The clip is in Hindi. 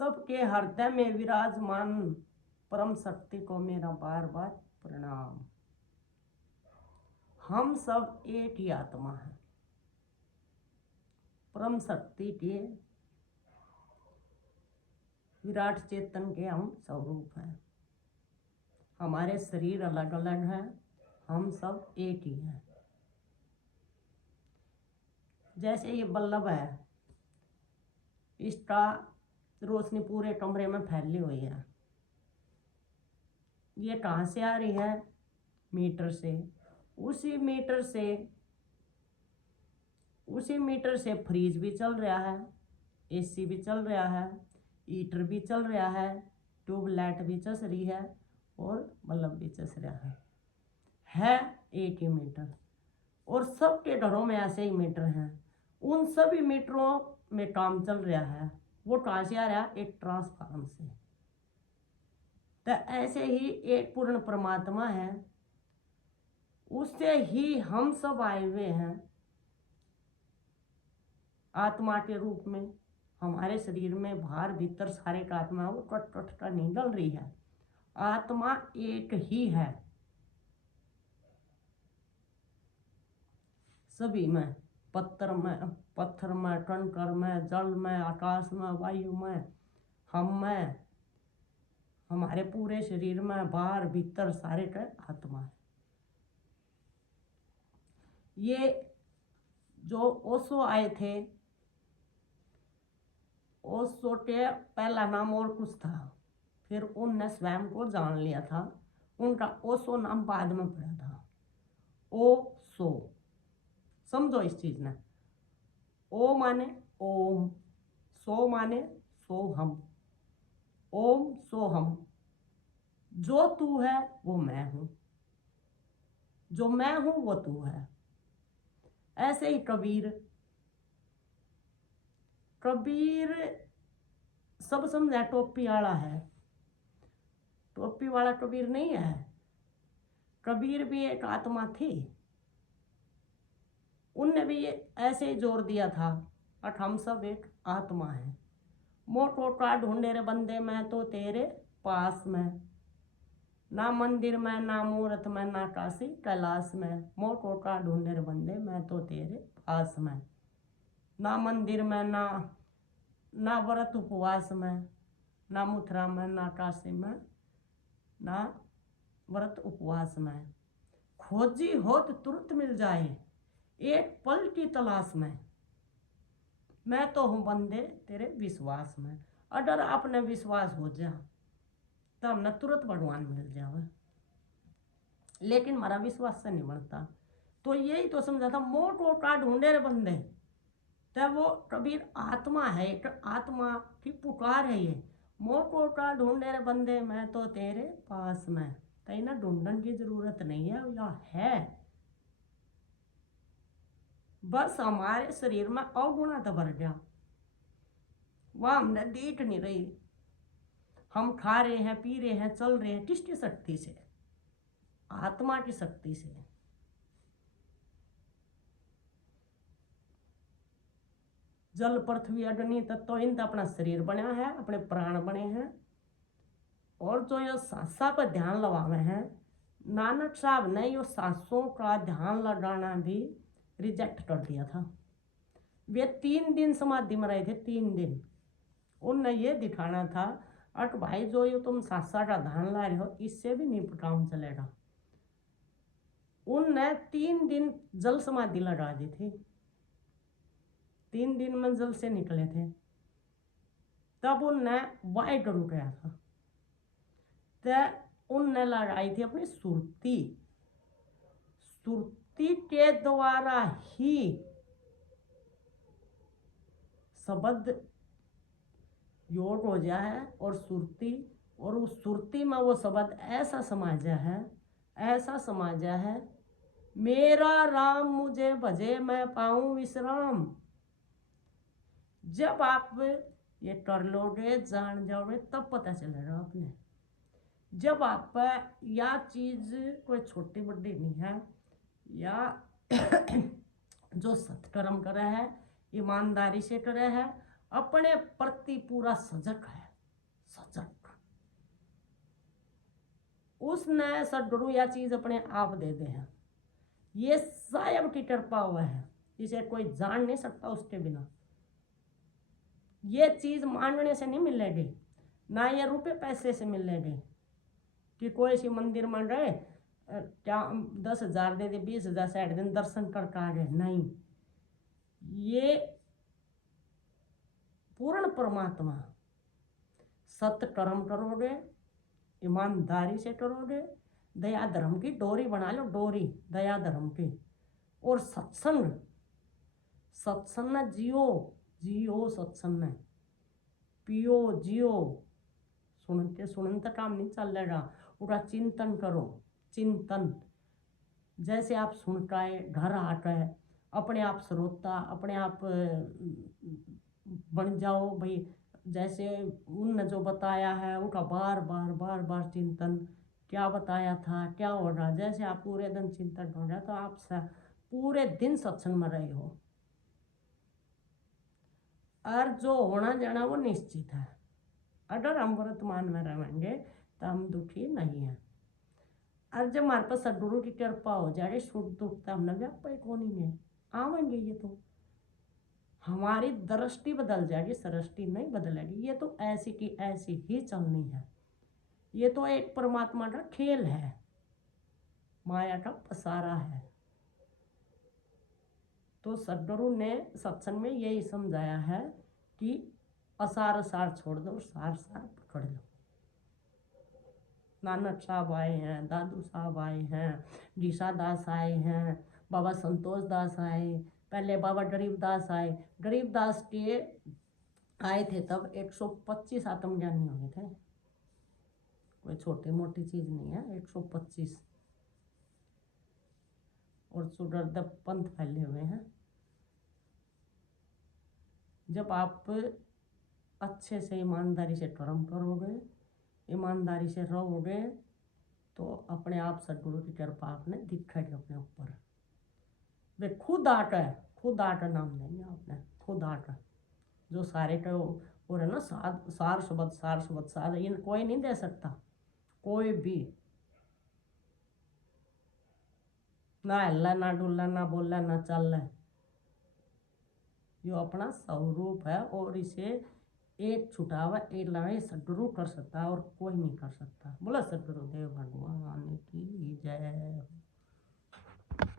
सबके हृदय में विराजमान परम शक्ति को मेरा बार बार प्रणाम। हम सब एक ही आत्मा है, परम शक्ति के विराट चेतन के हम स्वरूप हैं। हमारे शरीर अलग अलग हैं, हम सब एक ही हैं। जैसे ये बल्ब है, इसका रोशनी पूरे कमरे में फैली हुई है। ये कहाँ से आ रही है? मीटर से। उसी मीटर से फ्रिज भी चल रहा है, एसी भी चल रहा है, हीटर भी चल रहा है, ट्यूबलाइट भी चस रही है और बल्ब भी चस रहा है एक ही मीटर। और सबके घरों में ऐसे ही मीटर हैं। उन सभी मीटरों में काम चल रहा है। वो कहाँ से आ रहा है? एक ट्रांसफार्मर से। तो ऐसे ही एक पूर्ण परमात्मा है, उससे ही हम सब आए हुए हैं आत्मा के रूप में। हमारे शरीर में बाहर भीतर सारे का आत्मा वो टट टट का निकल रही है। आत्मा एक ही है सभी में, पत्थर में, कंकर में, जल में, आकाश में, वायु में, हम में, हमारे पूरे शरीर में, बाहर भीतर सारे का आत्मा है। ये जो ओशो आए थे, ओशो के पहला नाम और कुछ था, फिर उनने स्वयं को जान लिया था। उनका ओशो नाम बाद में पड़ा था। ओशो, समझो इस चीज ने। ओ माने ओम, सो माने सोहम, ओम सोहम। जो तू है वो मैं हूं, जो मैं हूं वो तू है। ऐसे ही कबीर सब समझा टोपी वाला है, टोपी वाला कबीर नहीं है। कबीर भी एक आत्मा थी। उनने भी ऐसे ही जोर दिया था और हम सब एक आत्मा है। मोटो का ढूंढे रे बंदे मैं तो तेरे पास में, ना मंदिर में, ना मूर्त में, ना काशी कैलाश में। मोटो का ढूंढे रे बंदे मैं तो तेरे पास में, ना मंदिर में, ना व्रत उपवास में, ना मथुरा में, ना काशी में, ना व्रत उपवास में। खोजी हो तो तुरंत मिल जाए, एक पल की तलाश में। मैं तो हूं बंदे तेरे विश्वास में। अगर आपने विश्वास हो जा तब न तुरंत भगवान मिल जावे, लेकिन हमारा विश्वास से नहीं बनता। तो यही तो समझा था, मोटो का ढूंढे रे बंदे। तब वो कबीर आत्मा है, एक आत्मा की पुकार है ये। मोटो का ढूंढे रे बंदे मैं तो तेरे पास में। कहीं ना ढूंढने की जरूरत नहीं है, या है। बस हमारे शरीर में अवगुणा तो भर गया, वह हमने देख नहीं रही। हम खा रहे हैं, पी रहे हैं, चल रहे हैं, किसकी शक्ति से? आत्मा की शक्ति से। जल पृथ्वी अग्नि तत्व इनका अपना शरीर बना है, अपने प्राण बने हैं। और जो ये सांसा पर ध्यान लगावे हैं, नानक साहब ने ये सांसों का ध्यान लगाना भी रिजेक्ट कर दिया था। वे 3 दिन समाधि में रहे थे, 3 दिन। उनने ये दिखाना था अट भाई जो ये तुम सांसा का ध्यान ला रहे हो, इससे भी नहीं काम चलेगा। उनने 3 दिन जल समाधि लगा दी थी, 3 दिन में जल से निकले थे। तब उनने वाय करू गया था, तो उनने लगाई थी अपनी सुरती। सुरती के द्वारा ही शब्द योग हो जाए और सुरती, और उस सुरती में वो शब्द ऐसा समाजा है, ऐसा समाजा है, मेरा राम मुझे भजे मैं पाऊं विश्राम। जब आप ये कर लोगे, जान जाओगे, तब पता चलेगा आपने। जब आप या चीज कोई छोटी बड़ी नहीं है, या जो सत्कर्म करे है, ईमानदारी से करे है, अपने प्रति पूरा सजग है, सचक उसने सदगुरु या चीज अपने आप दे दे हैं। ये सायब की कृपा हुआ है, इसे कोई जान नहीं सकता उसके बिना। ये चीज मांगने से नहीं मिलेगी, ना ये रुपए पैसे से मिलेगी कि कोई सी मंदिर में गए क्या 10,000 दे दे 20,000 साठ दिन दर्शन करके आ गए, नहीं। ये पूर्ण परमात्मा। सत्य कर्म करोगे, ईमानदारी से करोगे, दया धर्म की डोरी बना लो, डोरी दया धर्म की, और सत्संग सत्संग न जियो, जियो सत्संग न, पियो जियो, सुनते सुनते काम नहीं चलेगा। पूरा चिंतन करो, चिंतन। जैसे आप सुनता है घर आता है, अपने आप श्रोता, अपने आप बन जाओ भाई। जैसे उनने जो बताया है उसका बार बार बार बार चिंतन, क्या बताया था क्या हो रहा। जैसे आप पूरे दिन चिंतन हो रहा तो आप पूरे दिन सत्संग में रहे हो, और जो होना जाना वो निश्चित है। अगर हम वर्तमान में रहेंगे तो हम दुखी नहीं हैं। और जब हमारे पास सदगुरु की कृपा हो जाए, सुख दुख तो हमने व्यापा कौन ही नहीं आवेंगे। ये तो हमारी दृष्टि बदल जाएगी, सृष्टि नहीं बदलेगी। ये तो ऐसी की ऐसी ही चलनी है। ये तो एक परमात्मा का खेल है, माया का पसारा है। तो सदगुरु ने सत्संग में यही समझाया है कि असार सार छोड़ दो, सार सार पकड़ लो। नानक साहब आए हैं, दादू साहब आए हैं, जीसा दास आए हैं, बाबा संतोष दास आए, पहले बाबा गरीबदास आए। गरीबदास के आए थे तब 125 आत्मज्ञानी हुए थे, कोई छोटी मोटी चीज़ नहीं है। 125 और सुगरदब पंथ फैले हुए हैं। जब आप अच्छे से ईमानदारी से कर्म करोगे, ईमानदारी से रहोगे, तो अपने आप सदगुरु की कृपा आपने दिखाई अपने ऊपर। वे खुद आट है, खुद आट नाम देंगे आपने, खुद आट। जो सारे का और है ना सार शब्द, सार शब्द, सार इन कोई नहीं दे सकता, कोई भी ना हिला ना डुला ना बोला ना चल है। यो अपना स्वरूप है, और इसे एक छुटावा एक लड़ाई सदगुरु कर सकता है और कोई नहीं कर सकता। बोला सदगुरुदेव भगवान की जय।